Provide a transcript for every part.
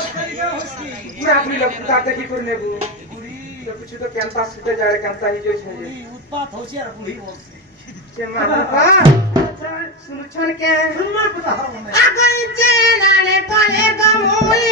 पूरा अपनी लोग ताते की कर नेबू तो कुछ तो कैंपस से जा रहे कैंपस ही जो है उत्पात हो छी यार बुढ़ी बोल के मामा सुन छन के सुनना पता हो मैं आगई चेलाने पाले गमोई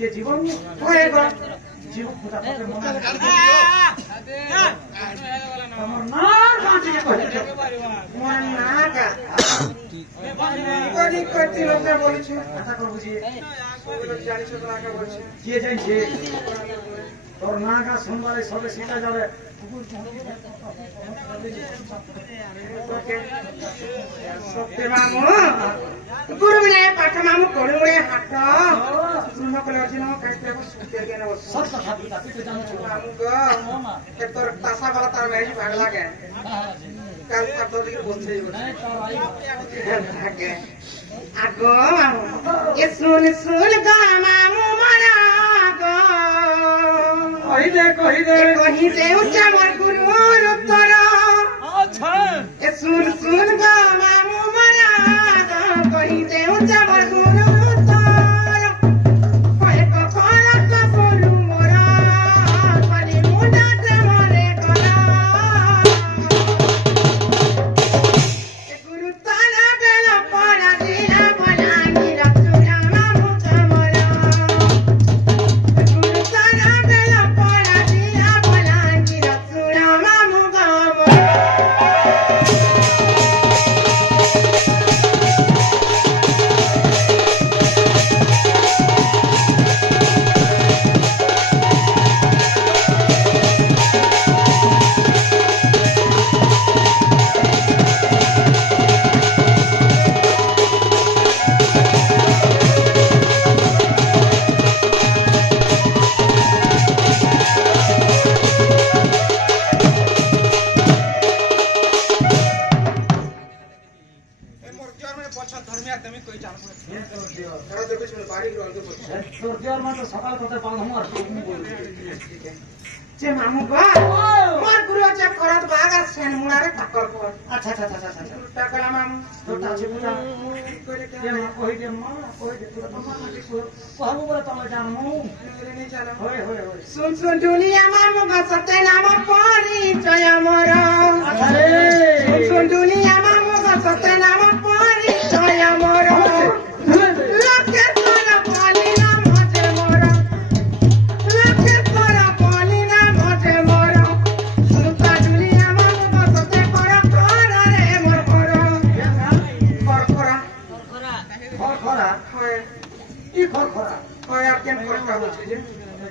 ये जीवन होएगा जीवन खुदा के मन तमन्नार कांची के कहले मन ना का कोनी करती लोग ना बोली छे कथा कर बुझी लोग जानी छ ना का बोली छे के जाई छे और नागा सुनवाले सबे सीता जाले सत्य मामू गुरु ने पाठ मामू कोड़े हाथ सुन कलर छिन काटे को सुते के न सब कथा बुझा तू तो जानो छ मामू को के तोर तासा वाला तार मैच भाग लागे काल का तो दिके बोलते नहीं तो आई भागे आगो मामू ये सुन गा मामू मरा गो कहि दे उच्चा मोर गुरु उत्तर अच्छा ए सुन गा मामू मरा गो कहि दे उच्चा मोर गुरु उत्तर कहे को खरा का बोलू मोरा पानी मुंडा ते मोरे करा ए गुरु ताना बेला पड़ा दिला बनानी रतुरा मामू कमरा गुरु ताना बेला पड़ा दिला बनानी रतुरा मामू कमरा सकाल कते बांधू और टोकनी बोल जे मामू बा मोर गुरु जे करत बागर सेन मुनारे टक्कर को अच्छा टकला मामू छोटा छे पूजा ये मां कोई दे तू तो मां के कहबो बोले तमे जानमु मेरे नहीं जाना होय सुन दुनिया मामू का सत्य नाम परी जय मोर अरे सुन दुनिया मामू का सत्य नाम परी जय मोर लके तोरा पाली नाम जे मोर जे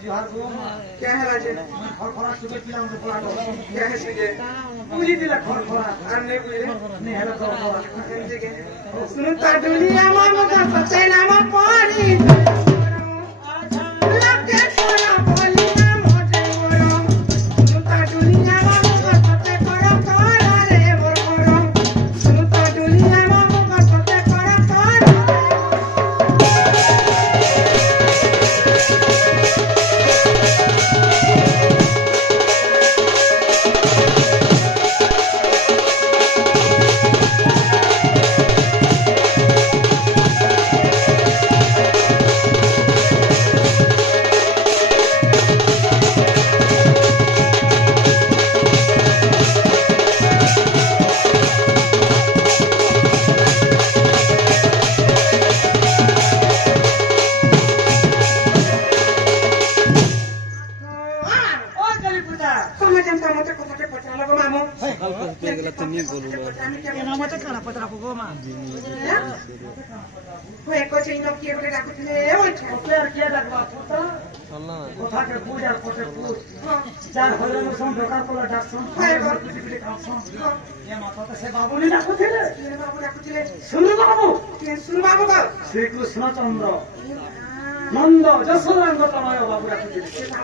जुहार गो क्या है राजे खर खरा सुबह पिला हमको पड़ा दो क्या है सुजे पूजी दिला खर खरा और नहीं बुझे नहीं है खर खरा सुनो ता दुनिया मामा का सच्चे नाम पानी लगे कोना बोली ना मोटे बोलो सुनो ता दुनिया मामा का सच्चे करा करा रे बोलो सुनो ता दुनिया मामा का सच्चे करा करा श्रीकृष्ण चंद्र नंद जसोदांग तनय बाबू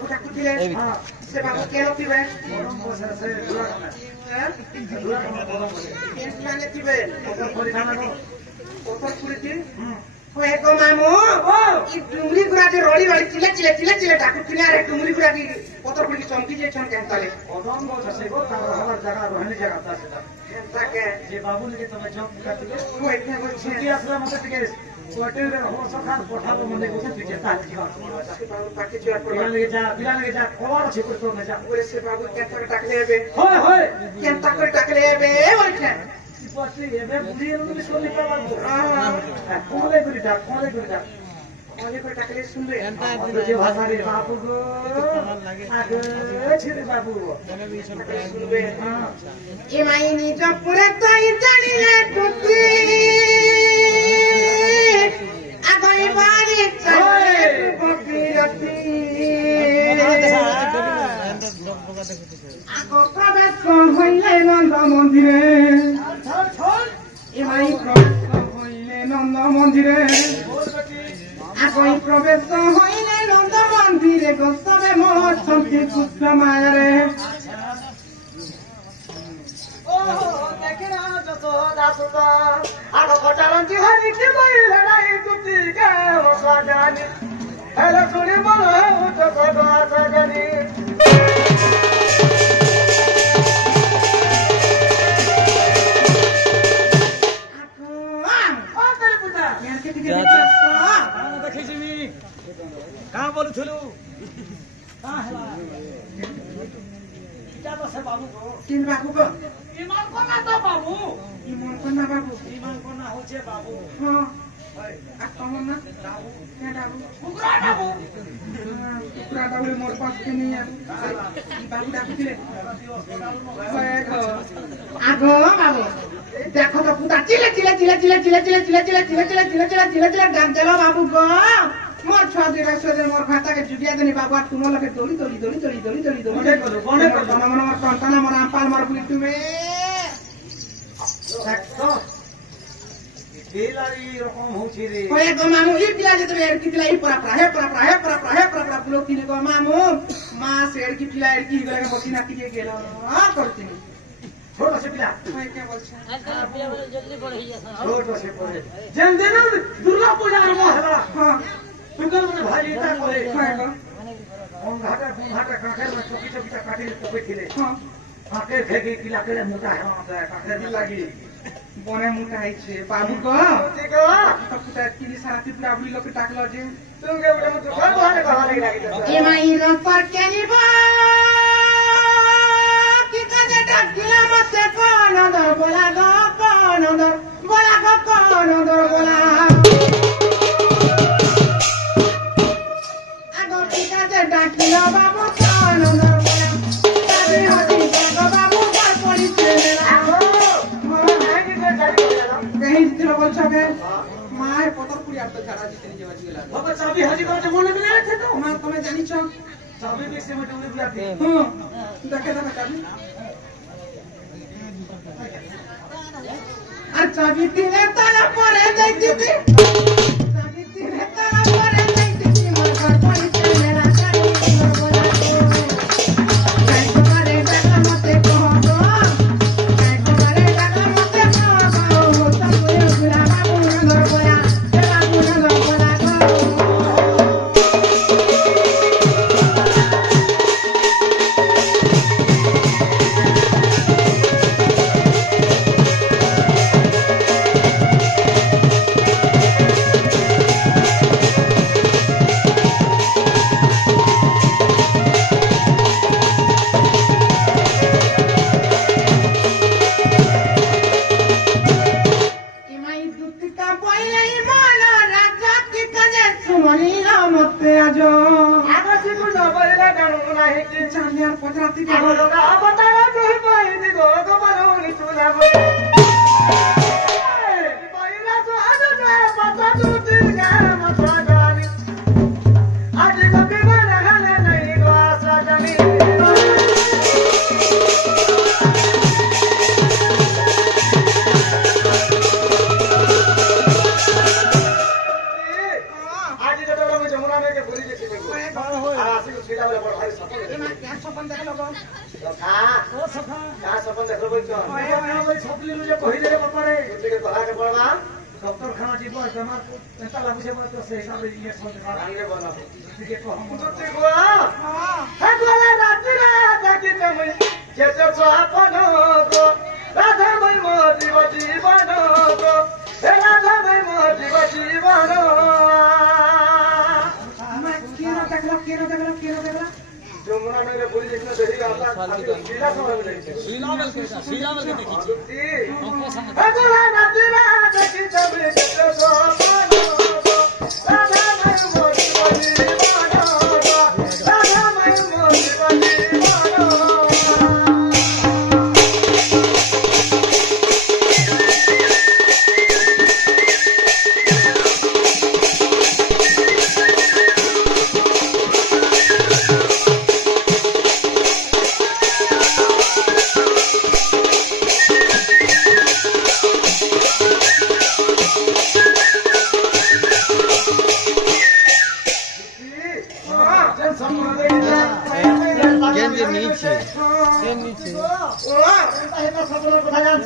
डाकुथिले से बाबू के रखिबे माने थिबे ओपर पुरिति होए को मामू ई डुंगरी गुराटे रोड़ी रोड़ी चिले चिले चिले चिले डाकुथिले अरे डुंगरी गुराटी ओतर पुरी चमकी जे छन केनताले ओदंग छसे गो तार हमार जगह रहने जगह ता सेटा केनता के जे बाबू ने तमे जॉब करतिले होए के बोल छुट्टी आसला मते टिके होटल रे हो सखान पठाबो मने को टिके ता जीवा से बाबू पाके जोर पर बिला लगे जा खबर छै पर तो न जा ओरे से बाबू केनता के टाकले हेबे होय होय केनता के टाकले हेबे ओइठे पछी हेबे बुढ़ी नु सोनी पावा हां कोले गुरिटा ओले को टाकले सुनबे जे भाषा रे बाबू गो आगे छिरे बाबू सुनबे ए माइनी जपुरे तई जानिले टुकी आगई बारी चले बकिरती आगो प्रवेश हইলে নন্দ মন্দিরে এ মাই প্রবেশ হইলে নন্দ মন্দিরে আগই প্রবেশ হইলে নন্দ মন্দিরে গোসবে মোর শান্তি কৃষ্ণ মায়ারে ओ देखिना जसोदा सुता आगो कटारंती हरि के बैले नाही तुती के वसाजानी हेलो सुनी बोलो उठ सदा सजनी कहाँ बोलू थुलू कहाँ है क्या तो से बाबू को তিন বাবু গো ईमान को ना तो बाबू ইমন কোনা বাবু ईमान को ना हो जे बाबू হ্যাঁ আর কমন না কে বাবু कुकरा बाबू পুরা বাবু মোর পাশ কে নিয়ে বাবু ডাকিলে আগো বাবু দেখো তো পুতা চিলে চিলে চিলে চিলে চিলে চিলে চিলে চিলে চিলে চিলে চিলে চিলে চিলে চিলে ডাক দেলো বাবু গো মোর ছয় দিন আসলে মোর খাতাকে জুড়িয়া দেনি বাবু আর তোমার লোকে দড়ি দড়ি দড়ি দড়ি দড়ি দড়ি দড়ি মনে করো মনে মোর সন্তান মোর আমপাল মোর পুরি তুমি দেখো বেলারি রকম হচ্ছে রে ওই গো মামু ই পিলা যে তুমি এর কি পিলা ই পরা পরা হে পরা পরা হে পরা পরা হে পরা পরা পুলো কিনে গো মামু মা সের কি পিলা এর কি গলে বসি না কি গেল আ করতিনি ছোট से पिला ওই কে বলছ जल्दी बढ़ गया छोट से पड़े जन दिन दुर्गा पूजा में हला हां तुकर में भाई ता करे हां गो हम घाटा काकर में चोकी चोकी काटी तो बैठिले हां काकर फेंकी पिला के मोटा है वहां काकर लागी বনে মোটা হইছে বাবু গো ठीक তো পুতা কিনি সারা পিপলা বুড়ি লোকে টাকলো যে तुम के बड़े तो घर बाहर कहा लगी এ মাই রফার কে নিব কি কাজে ডাকিলা মতে কোন দর বলা গো কোন দর বলা গো কোন দর বলা আগো কি কাজে ডাকিলা বাবু কোন দর বলা তারে হদি গো বাবু ঘর পড়িছে আগো कहीं जितने बोल सके माँ है पतर पुरी आप तो झाड़ा जी तेरी जवाजी गेला बाबा चाबी हाजी बात मन में रहे थे तो मां तुम्हें जानी छ चाबी भी से में टुले बुलाती हां देखे ना चाबी আর চাবি দিলে তারা পরে যাইতিতি চাবি দিলে তারা পরে যাইতিতি মোর ঘর পড়িতে মেলা চাবি মোর বলা কাই ঘরে ডাকা মতে কহো কাই ঘরে ডাকা মতে কহো তাকে গুরা বাবু নগর বয়া বাবু নগর বলা